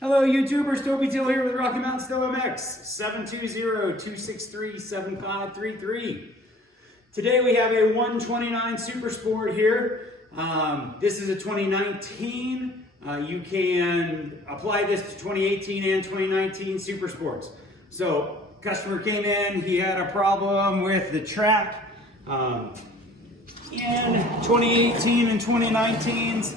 Hello YouTubers, Toby Till here with Rocky Mountain Still MX, 720-263-7533. Today we have a 129 Super Sport here. This is a 2019. You can apply this to 2018 and 2019 Super Sports. So customer came in, he had a problem with the track. In 2018 and 2019's,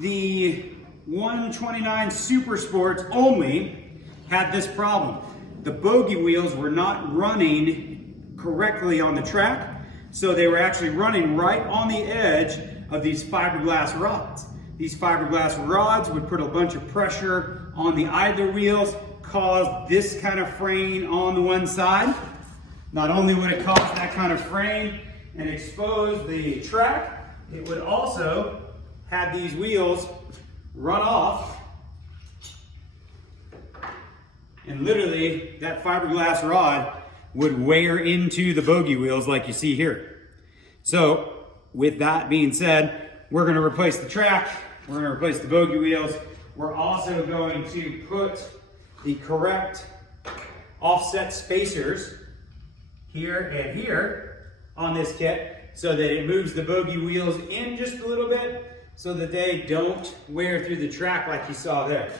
the 129 Super Sports only had this problem. The bogey wheels were not running correctly on the track, so they were actually running right on the edge of these fiberglass rods. These fiberglass rods would put a bunch of pressure on the idler wheels, cause this kind of fraying on the one side. Not only would it cause that kind of fraying and expose the track, it would also have these wheels run off, and literally that fiberglass rod would wear into the bogey wheels like you see here. So with that being said, we're going to replace the track, we're going to replace the bogey wheels. We're also going to put the correct offset spacers here and here on this kit so that it moves the bogey wheels in just a little bit, so that they don't wear through the track like you saw there.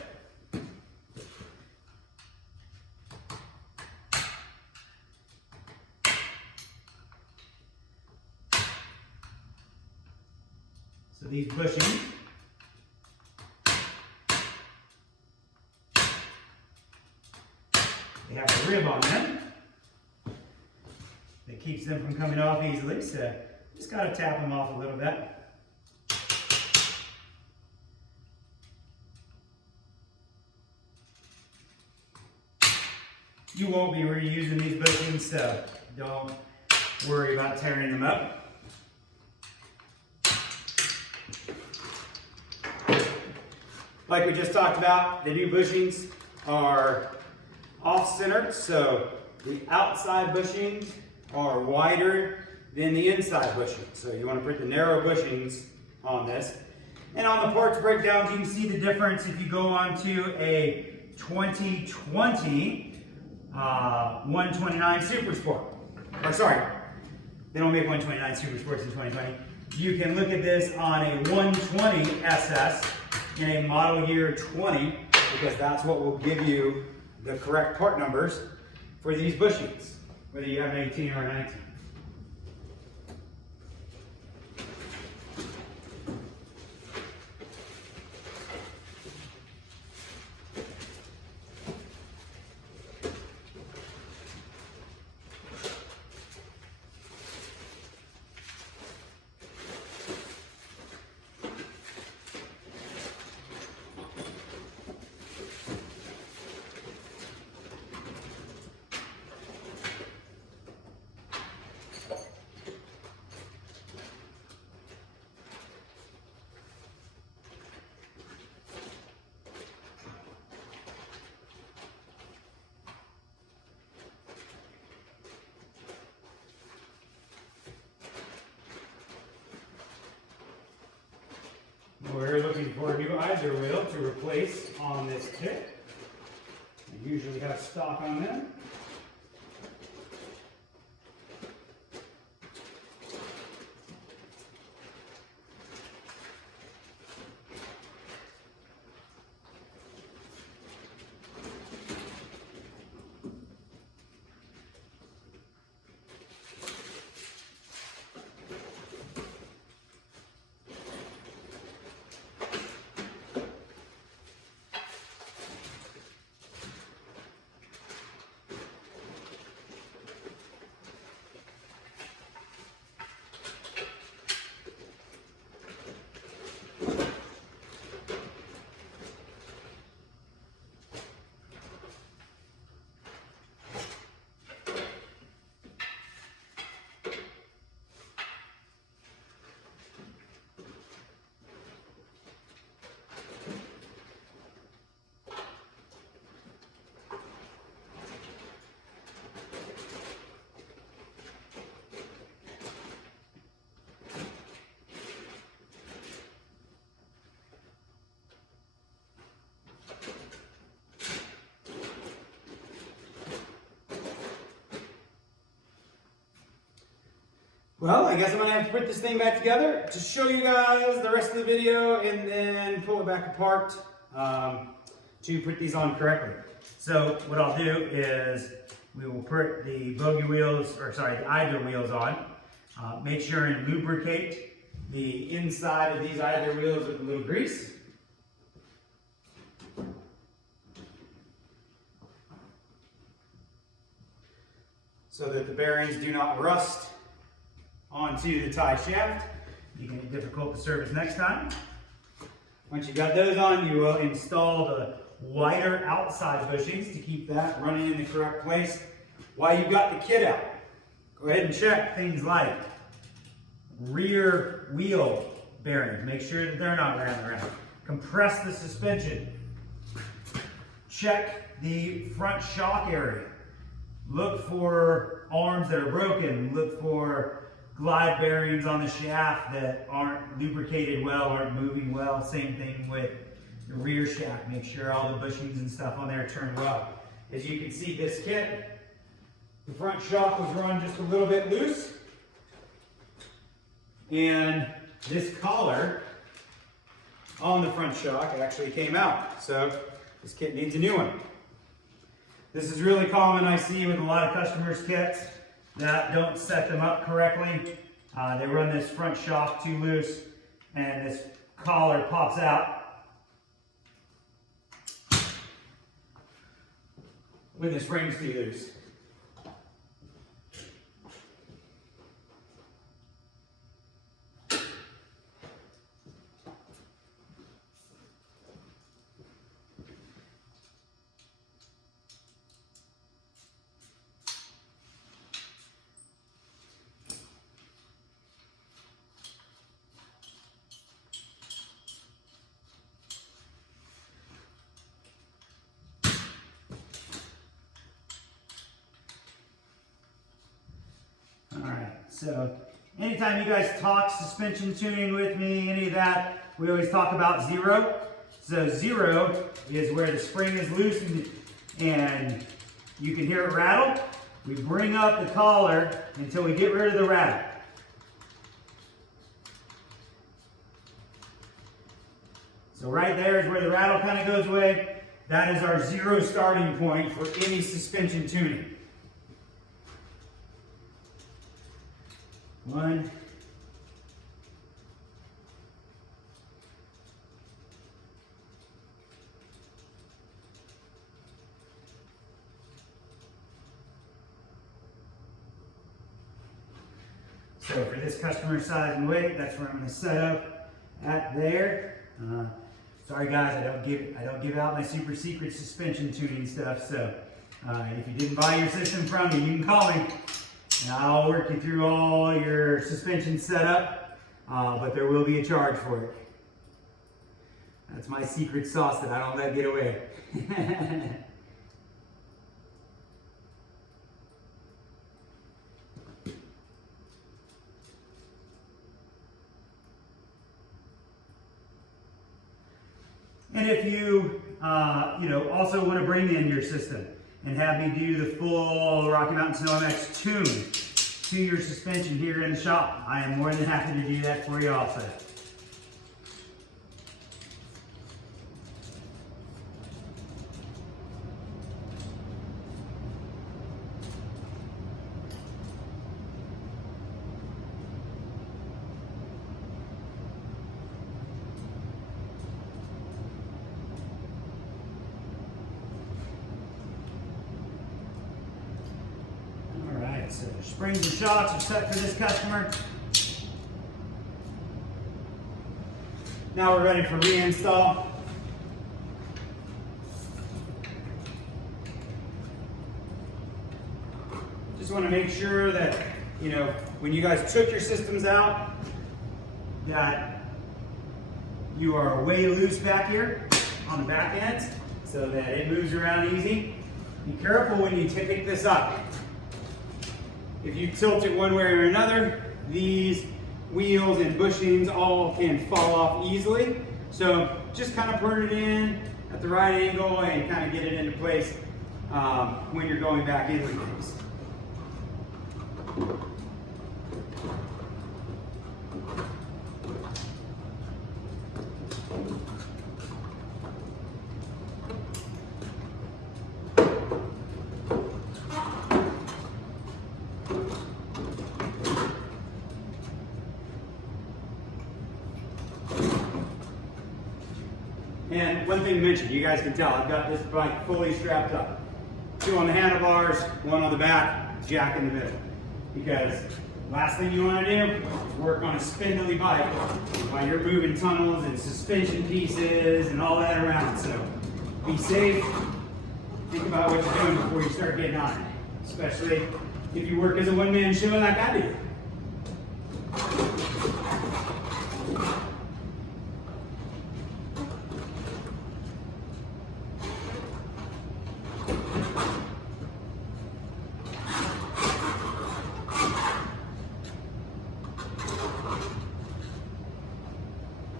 So these bushings, they have a rib on them that keeps them from coming off easily, so just gotta tap them off a little bit. You won't be reusing these bushings, so don't worry about tearing them up. Like we just talked about, the new bushings are off-centered, so the outside bushings are wider than the inside bushings. So you want to put the narrow bushings on this. And on the parts breakdowns, you can see the difference if you go on to a 2020 129 Super Sport. Or sorry, they don't make 129 Super Sports in 2020. You can look at this on a 120 SS in a model year 20, because that's what will give you the correct part numbers for these bushings, whether you have an 18 or a 19. We're looking for a new idler wheel to replace on this kit. I usually have stock on them. Well, I guess I'm gonna have to put this thing back together to show you guys the rest of the video and then pull it back apart to put these on correctly. So what I'll do is we will put the bogey wheels, or sorry, the idler wheels on. Make sure and lubricate the inside of these idler wheels with a little grease. So that the bearings do not rust onto the tie shaft, making it difficult to service next time. Once you've got those on, you will install the wider outside bushings to keep that running in the correct place. While you've got the kit out, go ahead and check things like rear wheel bearings. Make sure that they're not rattling around. Compress the suspension. Check the front shock area. Look for arms that are broken. Look for glide bearings on the shaft that aren't lubricated well, aren't moving well. Same thing with the rear shaft. Make sure all the bushings and stuff on there turn well. As you can see, this kit, the front shock was run just a little bit loose. And this collar on the front shock actually came out. So this kit needs a new one. This is really common, I see, with a lot of customers' kits that don't set them up correctly. They run this front shock too loose and this collar pops out when the spring's too loose. So anytime you guys talk suspension tuning with me, any of that, we always talk about zero. So zero is where the spring is loose and you can hear it rattle. We bring up the collar until we get rid of the rattle. So right there is where the rattle kind of goes away. That is our zero starting point for any suspension tuning. 1, 2. So for this customer size and weight, that's where I'm going to set up at there. Sorry guys, I don't give out my super secret suspension tuning stuff. So if you didn't buy your system from me, you can call me. And I'll work you through all your suspension setup, but there will be a charge for it. That's my secret sauce that I don't let get away. And if you, also want to bring in your system and have me do the full Rocky Mountain Snow MX tune to your suspension here in the shop, I am more than happy to do that for you also. So springs and shocks are set for this customer. Now we're ready for reinstall. Just want to make sure that, when you guys took your systems out, that you are way loose back here on the back ends so that it moves around easy. Be careful when you pick this up. If you tilt it one way or another, these wheels and bushings all can fall off easily. So just kind of put it in at the right angle and kind of get it into place when you're going back into things. one thing to mention, you guys can tell, I've got this bike fully strapped up. 2 on the handlebars, 1 on the back, jack in the middle. Because last thing you want to do is work on a spindly bike while you're moving tunnels and suspension pieces and all that around. So be safe, think about what you're doing before you start getting on it. Especially if you work as a one-man show like I do.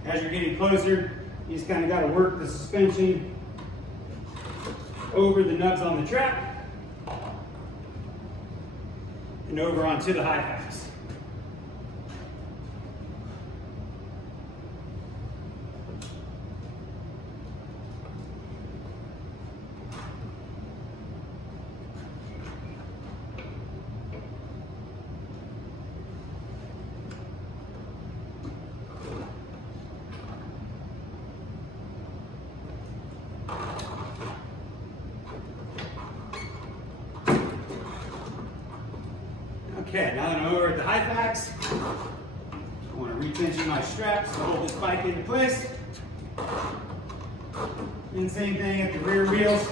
As you're getting closer, you just kind of got to work the suspension over the nuts on the track and over onto the high facts. Okay, now that I'm over at the high facts, I want to retension my straps to hold this bike into place. And same thing at the rear wheels.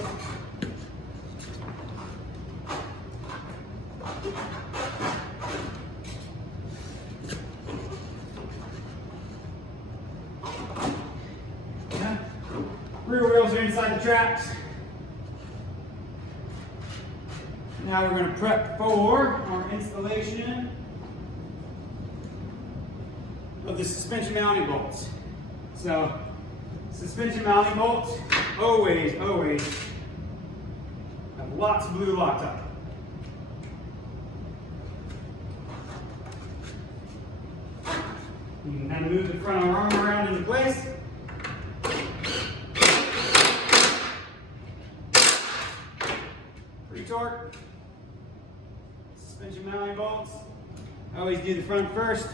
Yeah. Rear wheels are inside the tracks. Now we're going to prep for our installation of the suspension mounting bolts. So, suspension mounting bolts always have lots of blue Loctite. You can kind of move the front of our arm around into place. Pre-torque. Suspension mounting bolts. I always do the front first.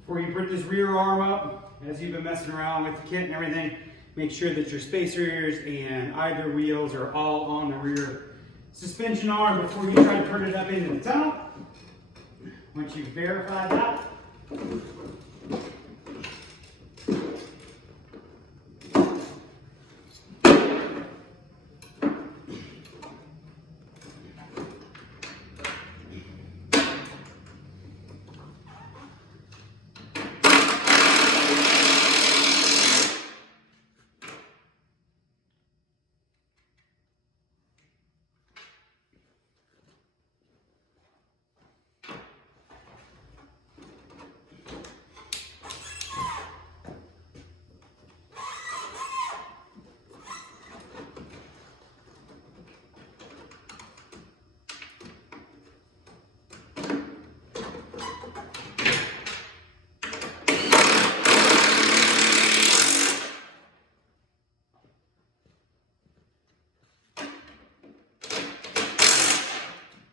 Before you put this rear arm up, as you've been messing around with the kit and everything, make sure that your spacers and either wheels are all on the rear suspension arm before you try to put it up into the tunnel. Once you've verified that,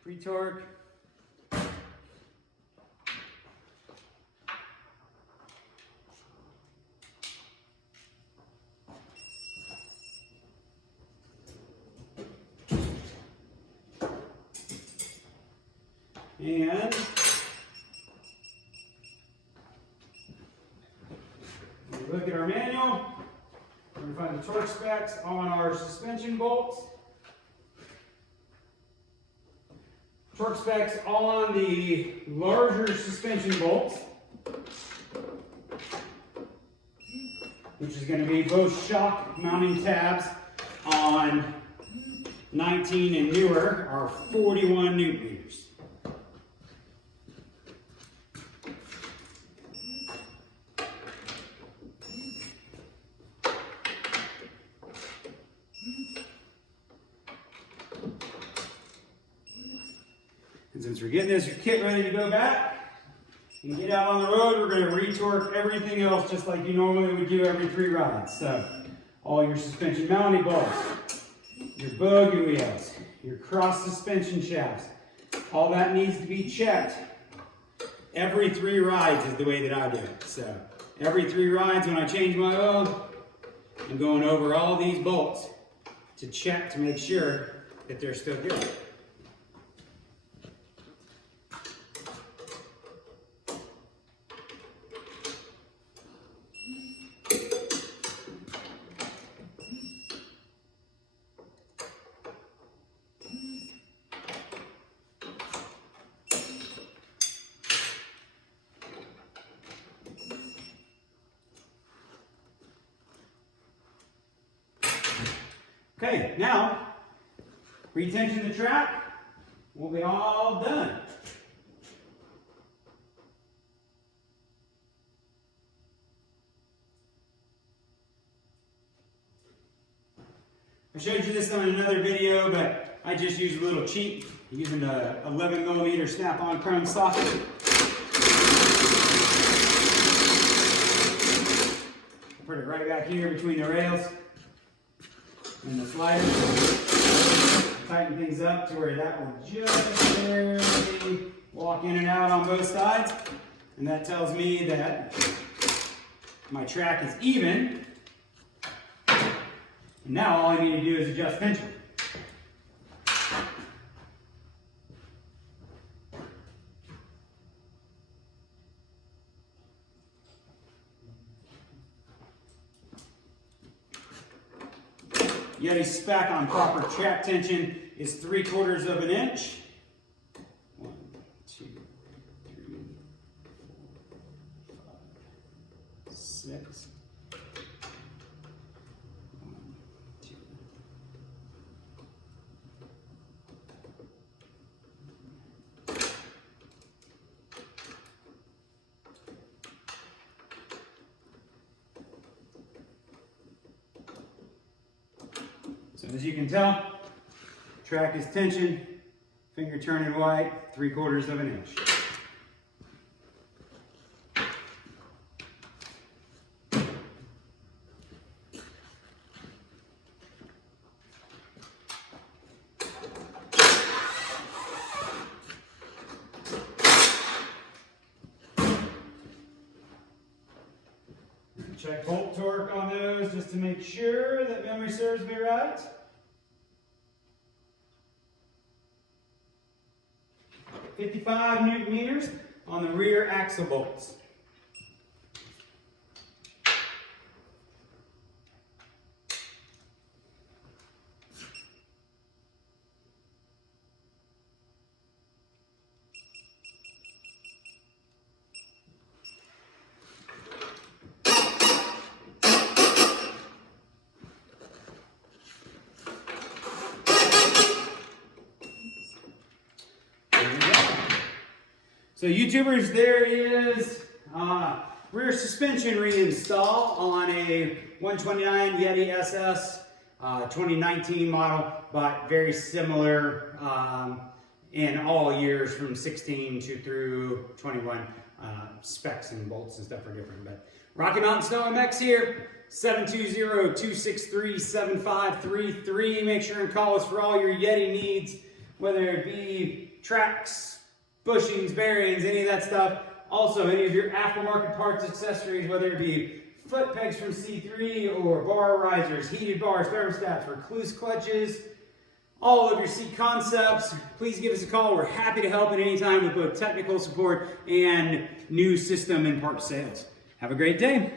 pre-torque. And we look at our manual, we're going to find the torque specs on our suspension bolts. Torque specs on the larger suspension bolts, which is going to be both shock mounting tabs on 19 and newer are 41 newton meters. since we're getting this kit ready to go back and get out on the road, we're going to retorque everything else just like you normally would do every 3 rides. So all your suspension mounting bolts, your bogey wheels, your cross suspension shafts, all that needs to be checked every 3 rides is the way that I do it. So every 3 rides when I change my oil, I'm going over all these bolts to check to make sure that they're still good. Okay, now, retension the track, we'll be all done. I showed you this on another video, but I just used a little cheat using a 11mm snap-on chrome socket. Put it right back here between the rails and the slider. Tighten things up to where that will just barely walk in and out on both sides. And that tells me that my track is even. And now all I need to do is adjust tension. Yeti spec on proper track tension is 3/4 of an inch. 1, 2, 3, 4, 5, 6. 1, 2. So as you can tell, track is tension, finger turning white, 3/4 of an inch. Check bolt torque on those just to make sure that memory serves me right. .55 Newton meters on the rear axle bolts. So YouTubers, there is rear suspension reinstall on a 129 Yeti SS 2019 model, but very similar in all years from 16 to through 21. Specs and bolts and stuff are different. But Rocky Mountain Snow MX here, 720-263-7533. Make sure and call us for all your Yeti needs, whether it be tracks, bushings, bearings, any of that stuff. Also, any of your aftermarket parts, accessories, whether it be foot pegs from C3 or bar risers, heated bars, thermostats, recluse clutches, all of your seat concepts, please give us a call. We're happy to help at any time with both technical support and new system and part sales. Have a great day.